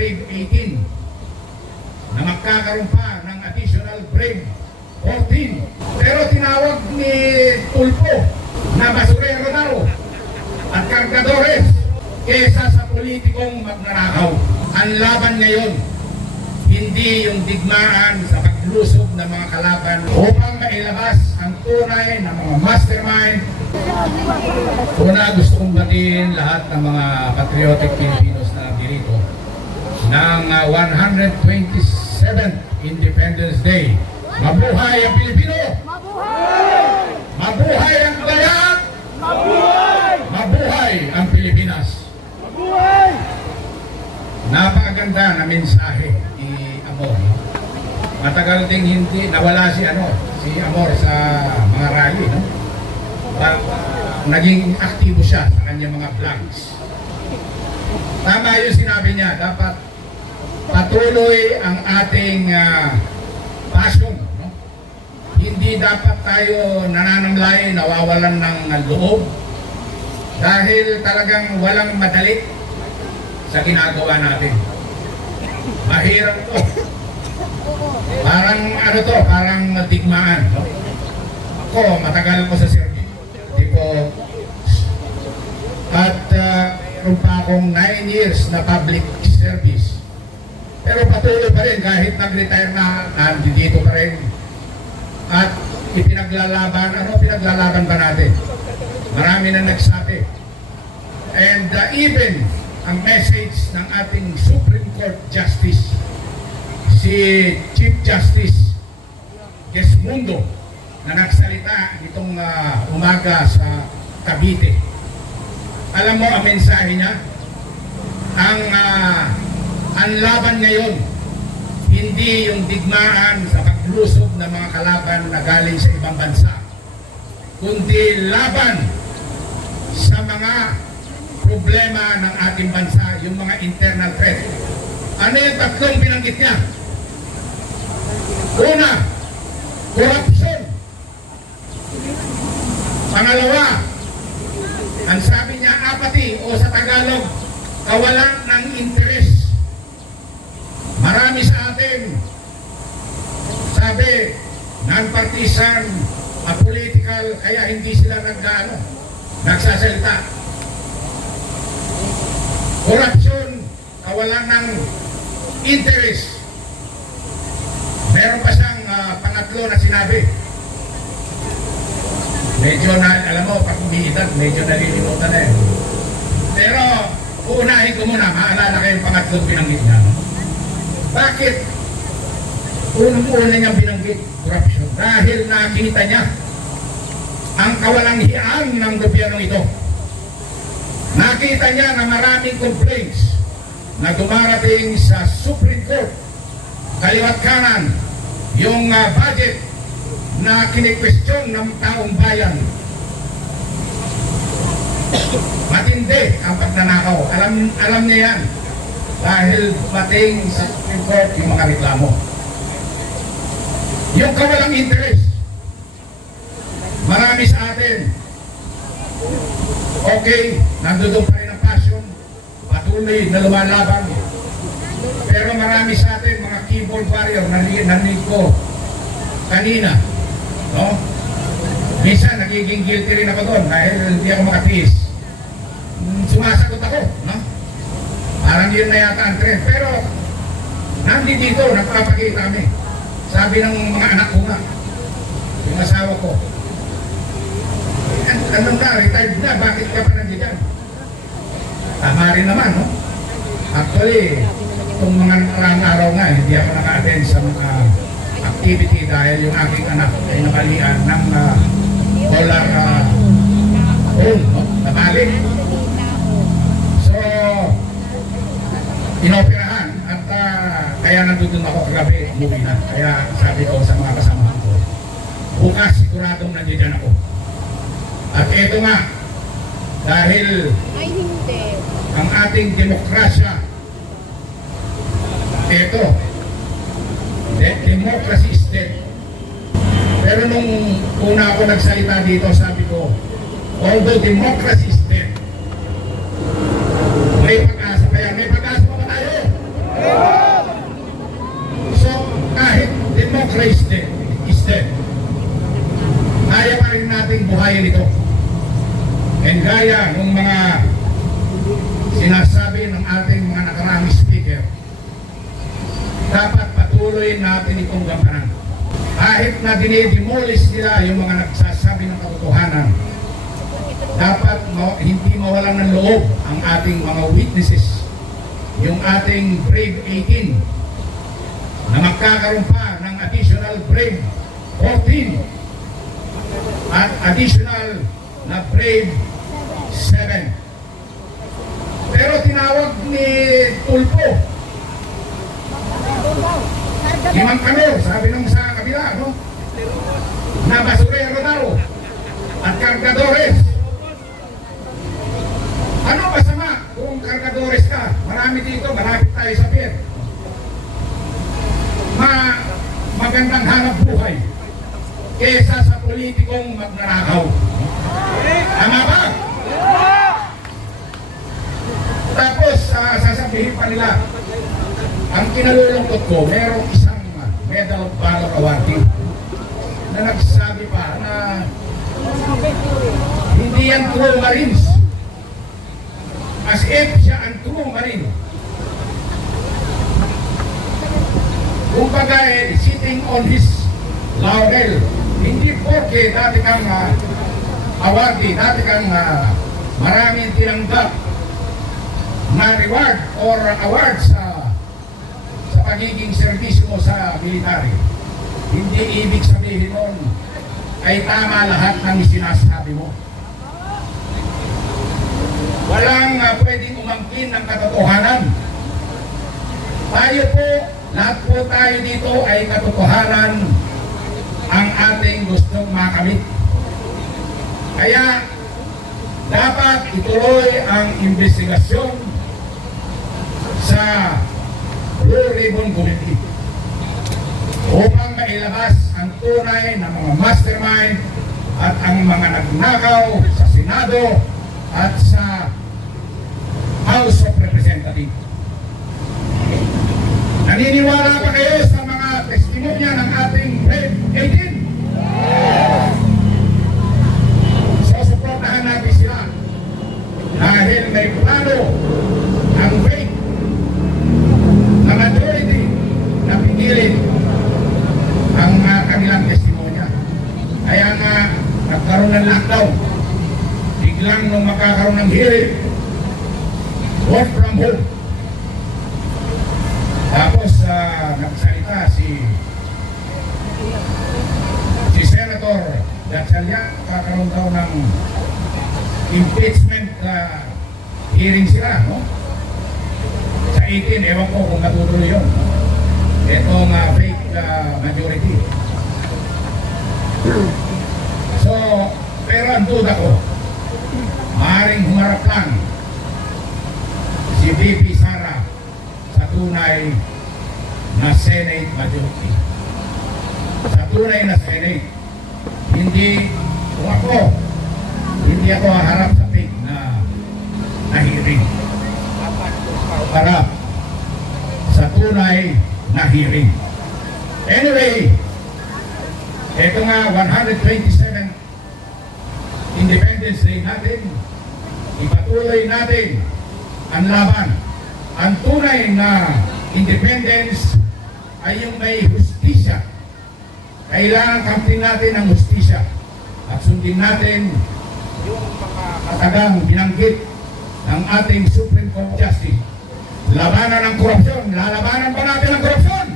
Brave 18 na magkakaroon pa ng additional Brave 14. Pero tinawag ni Tulfo na basurero daw at kargadores kesa sa politikong magnanakaw. Ang laban ngayon, hindi yung digmaan sa paglusob ng mga kalaban upang mailabas ang tunay ng mga mastermind. Una, gusto kong batiin lahat ng mga patriotic Filipinos na nandito ng 127th Independence Day. Mabuhay ang Pilipino! Mabuhay! Mabuhay ang bayan! Mabuhay! Mabuhay ang Pilipinas! Mabuhay! Napakaganda na mensahe ni Amor. Matagal ding hindi nawala si Amor sa mga rally, no? Naging aktibo siya sa kanyang mga vlogs. Tama yung sinabi niya, dapat patuloy ang ating passion, no? Hindi dapat tayo nananamlay, nawawalan ng loob dahil talagang walang madali sa ginagawa natin. Mahirap to. Parang parang digmaan, no? Ako, matagal ko sa service. Tipo, at meron pa akong 9 years na public service. Pero patuloy pa rin kahit nag-retire na, nandito pa rin. At pinaglalaban pa natin. Marami na nagsabi. And even ang message ng ating Supreme Court Justice, si Chief Justice Gesmundo, na nagsalita nitong umaga sa Cavite. Alam mo ang mensahe niya? Ang laban ngayon, hindi yung digmaan sa paglusob ng mga kalaban na galing sa ibang bansa, kundi laban sa mga problema ng ating bansa, yung mga internal threat. Ano yung tatlong binanggit niya? Una, corruption. Pangalawa, ang sabi niya, apathy o sa Tagalog, kawalan ng interes. Marami sa atin, sabi, non-partisan, apolitical, kaya hindi sila nagsasalita. Corruption, kawalan ng interes. Meron pa siyang pangatlo na sinabi. Medyo alam mo, pag umiidad, medyo nalilimutan na eh. Pero, uunahin ko muna, maalala kayong pangatlong binanggit niya. No? Bakit? Unang-una niyang binanggit, corruption. Dahil nakita niya ang kawalang-hiyan ng gobyernong ito. Nakita niya na maraming complaints na dumarating sa Supreme Court, kaliwat kanan, yung budget na kini-question ng taong bayan. Matindi ang pagnanakaw. Alam niya yan. Dahil bating sa Supreme Court yung mga reklamo. Yung kawalang interest. Marami sa atin. Okay, nandun pa rin ang passion. Patuloy na lumalaban. Pero marami sa atin, mga keyboard warrior, narinig ko kanina. No? Minsan nagiging guilty rin ako doon dahil hindi ako makatiis. Sumasagot ako, no? Parang yun na yata ang trend. Pero nandito, nagpapakita kami. Sabi ng mga anak ko nga, yung asawa ko, anong na, retired na, bakit ka pa nandiyan? Tama rin naman, no? Actually, itong mga nakarang araw nga, hindi ako naka-attend sa mga activity dahil yung aking anak ay nabalian ng polar home, no? Nabalik. So, inoperahan at kaya nandun ako kagabi, umuwi na. Kaya sabi ko sa mga kasamahan ko, bukas siguradong nandiyan ako. At ito nga, dahil ang ating demokrasya, ito, democracy is dead. Pero nung una ako nagsalita dito, sabi ko, although democracy is dead, may pag-asa pa yan. May pag-asa pa ba tayo? patuloy natin itong gampanan. Kahit na dinidemolish nila yung mga nagsasabi ng katotohanan, dapat hindi mawalan ng loob ang ating mga witnesses, yung ating Brave 18, na magkakaroon pa ng additional Brave 14 at additional na Brave 7. Pero tinawag ni Tulpo, si Mang Kanor, sabi nung sa kabila, no? Na basurero daw at kargadores. Ano masama kung kargadores ka? Marami dito, malapit tayo sa pier. Magandang hanap buhay kesa sa politikong magnanakaw. Tama ba? Tapos sasabihin pa nila, ang kinalulungkot ko, merong isang Medal of Valor awardee na nagsabi pa na hindi yan true Marines. As if siya ang true Marine. Kumbaga sitting on his laurel. Hindi porke dati kang awardee, dati kang maraming tinanggap na reward or award sa pagiging serbisyo mo sa military. Hindi ibig sabihin nun ay tama lahat ng sinasabi mo. Walang pwedeng umangkin ng katotohanan. Tayo po, lahat po tayo dito ay katotohanan ang ating gustong makamit. Kaya dapat ituloy ang investigasyon sa Blue Ribbon Committee upang mailabas ang tunay na mga mastermind at ang mga nagnakaw sa Senado at sa House of Representatives. Naniniwala pa kayo sa mga testimonya ng ating Brave 18? So, suportahan natin sila dahil may plano ang faith na majority na pigilin ang kanilang testimonya. Kaya nga nagkaroon ng lockdown. Biglang nung makakaroon ng hearing, work from home. Tapos nagsalita si Senator Gatchalian, kakaroon daw ng impeachment hearing sila, no? Sa 18, ewan ko kung natutuloy yun. Itong fake majority. So, pero ang duda ko, maaaring humarap lang si VP Sara sa tunay na Senate majority. Sa tunay na Senate, hindi ako harap sa fake na hearing. Harap sa tunay na hearing. Anyway, ito nga 127 Independence Day natin, ipatuloy natin ang laban. Ang tunay na independence ay yung may hustisya. Kailangan kamtin natin ang hustisya at sundin natin yung mga katagang binanggit ng ating Supreme Court Justice. Labanan ng korupsyon. Lalabanan pa natin ang korupsyon.